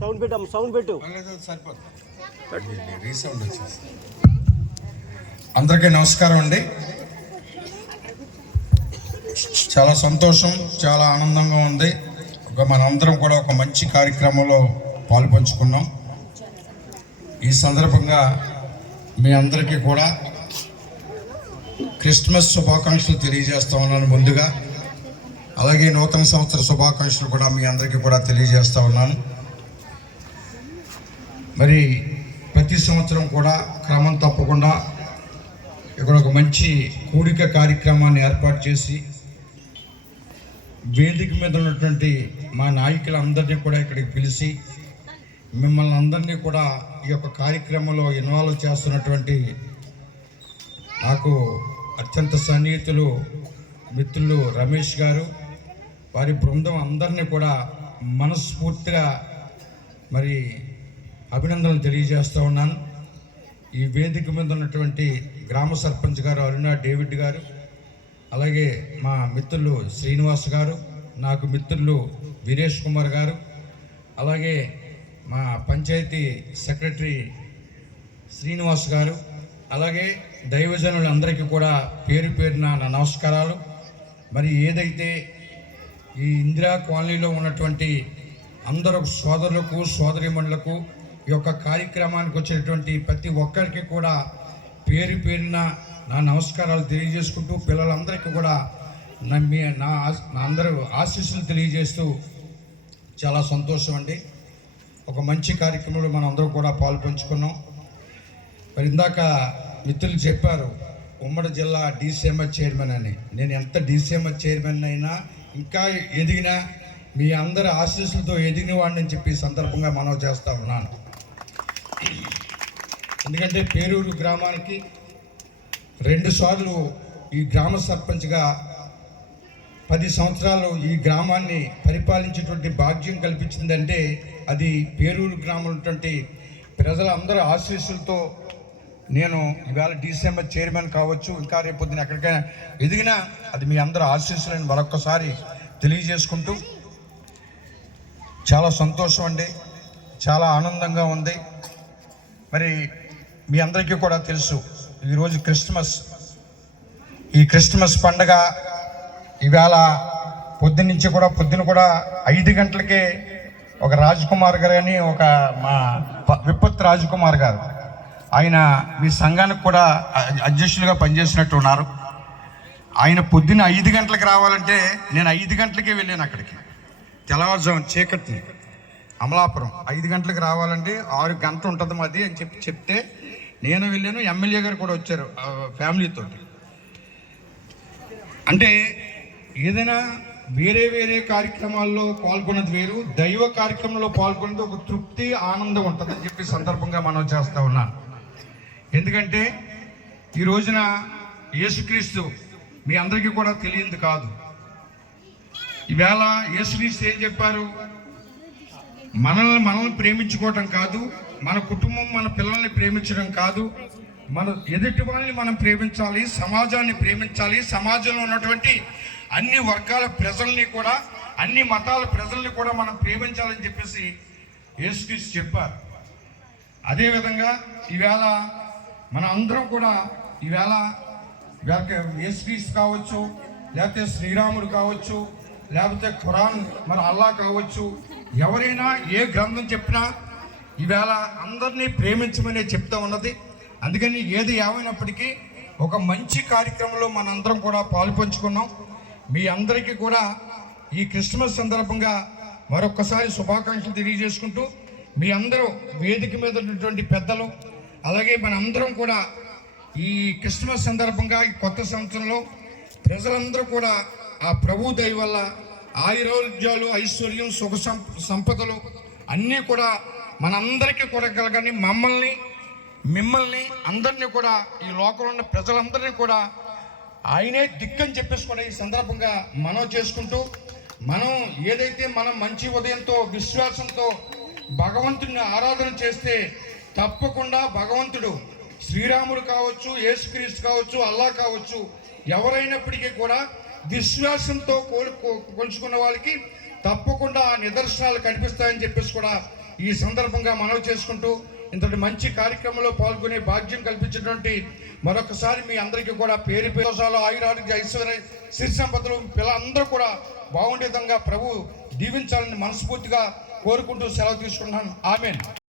Sound పెట్టు. అందరికీ నమస్కారం అండి. చాలా సంతోషం, చాలా ఆనందంగా ఉంది. మనందరం కూడా ఒక మంచి కార్యక్రమంలో పాలుపంచుకున్నాం. ఈ సందర్భంగా మీ అందరికీ కూడా క్రిస్మస్ శుభాకాంక్షలు తెలియజేస్తా ఉన్నాను ముందుగా. అలాగే నూతన సంవత్సర శుభాకాంక్షలు కూడా మీ అందరికీ కూడా తెలియజేస్తా ఉన్నాను. మరి ప్రతి సంవత్సరం కూడా క్రమం తప్పకుండా ఇక్కడ ఒక మంచి కూడిక కార్యక్రమాన్ని ఏర్పాటు చేసి వేదిక మీద ఉన్నటువంటి మా నాయకులందరినీ కూడా ఇక్కడికి పిలిచి మిమ్మల్ని అందరినీ కూడా ఈ యొక్క కార్యక్రమంలో ఇన్వాల్వ్ చేస్తున్నటువంటి నాకు అత్యంత సన్నిహితులు మిత్రులు రమేష్ గారు, వారి బృందం అందరినీ కూడా మనస్ఫూర్తిగా మరి అభినందనలు తెలియజేస్తూ ఉన్నాను. ఈ వేదిక మీద ఉన్నటువంటి గ్రామ సర్పంచ్ గారు అరుణ డేవిడ్ గారు, అలాగే మా మిత్రులు శ్రీనివాస్ గారు, నాకు మిత్రులు వీరేష్ కుమార్ గారు, అలాగే మా పంచాయతీ సెక్రటరీ శ్రీనివాస్ గారు, అలాగే దైవజనులందరికీ కూడా పేరు పేరున నా నమస్కారాలు. మరి ఏదైతే ఈ ఇందిరా కాలనీలో ఉన్నటువంటి అందరూ సోదరులకు సోదరీమణులకు ఈ యొక్క కార్యక్రమానికి వచ్చినటువంటి ప్రతి ఒక్కరికి కూడా పేరు పేరున నా నమస్కారాలు తెలియజేసుకుంటూ పిల్లలందరికీ కూడా నా అందరూ ఆశీస్సులు తెలియజేస్తూ చాలా సంతోషం అండి. ఒక మంచి కార్యక్రమంలో మనం అందరూ కూడా పాల్పంచుకున్నాం. మరి ఇందాక మిత్రులు చెప్పారు ఉమ్మడి జిల్లా డీసీఎంఎస్ చైర్మన్ అని. నేను ఎంత డీసీఎంఎస్ చైర్మన్ అయినా ఇంకా ఎదిగినా మీ అందరి ఆశీస్సులతో ఎదిగిన వాడిని చెప్పి సందర్భంగా మనం చేస్తూ ఉన్నాను. ఎందుకంటే పేరూరు గ్రామానికి 2 సార్లు ఈ గ్రామ సర్పంచ్గా 10 సంవత్సరాలు ఈ గ్రామాన్ని పరిపాలించేటువంటి భాగ్యం కల్పించిందంటే అది పేరూరు గ్రామంలో ఉన్నటువంటి ప్రజలందరూ ఆశీస్సులతో నేను ఇవాళ డీసీఎంఎస్ చైర్మన్ కావచ్చు, ఇంకా రేపొద్దున ఎక్కడికైనా ఎదిగినా అది మీ అందరూ ఆశీస్సులను మరొక్కసారి తెలియజేసుకుంటూ చాలా సంతోషం అండి, చాలా ఆనందంగా ఉంది. మరి మీ అందరికీ కూడా తెలుసు ఈరోజు ఈ క్రిస్మస్ పండగ ఇవాళ పొద్దున కూడా 5 గంటలకే ఒక రాజ్కుమార్ గారు అని ఒక మా విపత్ రాజ్కుమార్ గారు, ఆయన మీ సంఘానికి కూడా అధ్యక్షులుగా పనిచేసినట్టు ఉన్నారు. ఆయన పొద్దున్న 5 గంటలకు రావాలంటే నేను 5 గంటలకే వెళ్ళాను అక్కడికి. తెల్లవారుజాము చీకటిని అమలాపురం 5 గంటలకు రావాలంటే 6 గంటలు ఉంటుంది మాది అని చెప్తే నేను వెళ్ళాను. ఎమ్మెల్యే గారు కూడా వచ్చారు ఫ్యామిలీతో. అంటే ఏదైనా వేరే కార్యక్రమాల్లో పాల్గొన్నది వేరు, దైవ కార్యక్రమంలో పాల్గొన్నది ఒక తృప్తి ఆనందం ఉంటుందని చెప్పి సందర్భంగా మనం చేస్తూ ఉన్నాను. ఎందుకంటే ఈ రోజున యేసుక్రీస్తు మీ అందరికీ కూడా తెలియదు కాదు. ఈవేళ యేసుక్రీస్తు ఏం చెప్పారు? మనల్ని ప్రేమించుకోవటం కాదు, మన కుటుంబం మన పిల్లల్ని ప్రేమించడం కాదు, మన ఎదుటి వాళ్ళని మనం ప్రేమించాలి, సమాజాన్ని ప్రేమించాలి, సమాజంలో ఉన్నటువంటి అన్ని వర్గాల ప్రజల్ని కూడా అన్ని మతాల ప్రజల్ని కూడా మనం ప్రేమించాలని చెప్పేసి యేసుక్రీస్తు చెప్పారు. అదేవిధంగా ఈవేళ మన అందరం కూడా ఈవేళ యేసుక్రీస్తు కావచ్చు, లేకపోతే శ్రీరాముడు కావచ్చు, లేకపోతే ఖురాన్ మన అల్లా కావచ్చు, ఎవరైనా ఏ గ్రంథం చెప్పినా ఈవేళ అందరినీ ప్రేమించమనే చెప్తా ఉన్నది. అందుకని ఏది ఏమైనప్పటికీ ఒక మంచి కార్యక్రమంలో మనందరం కూడా పాలుపంచుకున్నాం. మీ అందరికీ కూడా ఈ క్రిస్మస్ సందర్భంగా మరొక్కసారి శుభాకాంక్షలు తెలియజేసుకుంటూ మీ అందరూ వేదిక మీద ఉన్నటువంటి పెద్దలు, అలాగే మనందరం కూడా ఈ క్రిస్మస్ సందర్భంగా ఈ కొత్త సంవత్సరంలో ప్రజలందరూ కూడా ఆ ప్రభు దయ వల్ల ఆయురారోగ్యాలు, ఐశ్వర్యం, సుఖ సంపదలు అన్నీ కూడా మనందరికీ కూడా కలగాని, మిమ్మల్ని అందరినీ కూడా ఈ లోకంలో ఉన్న ప్రజలందరినీ కూడా ఆయనే దిక్కని చెప్పేసి కూడా ఈ సందర్భంగా మనం చేసుకుంటూ మనం ఏదైతే మనం మంచి ఉదయంతో విశ్వాసంతో భగవంతుడిని ఆరాధన చేస్తే తప్పకుండా భగవంతుడు శ్రీరాముడు కావచ్చు, యేసుక్రీస్తు కావచ్చు, అల్లా కావచ్చు, ఎవరైనప్పటికీ కూడా విశ్వాసంతో కొలుచుకున్న వాళ్ళకి తప్పకుండా ఆ నిదర్శనాలు కనిపిస్తాయని చెప్పేసి కూడా ఈ సందర్భంగా మనవి చేసుకుంటూ ఇంతటి మంచి కార్యక్రమంలో పాల్గొనే భాగ్యం కల్పించినటువంటి మరొకసారి మీ అందరికీ కూడా పేరు పేరు ఆయురారోగ్య ఐశ్వర్య సిరి సంపదలు పిల్లలందరూ కూడా బాగుండే విధంగా ప్రభు దీవించాలని మనస్ఫూర్తిగా కోరుకుంటూ సెలవు తీసుకుంటున్నాను. ఆమేన్.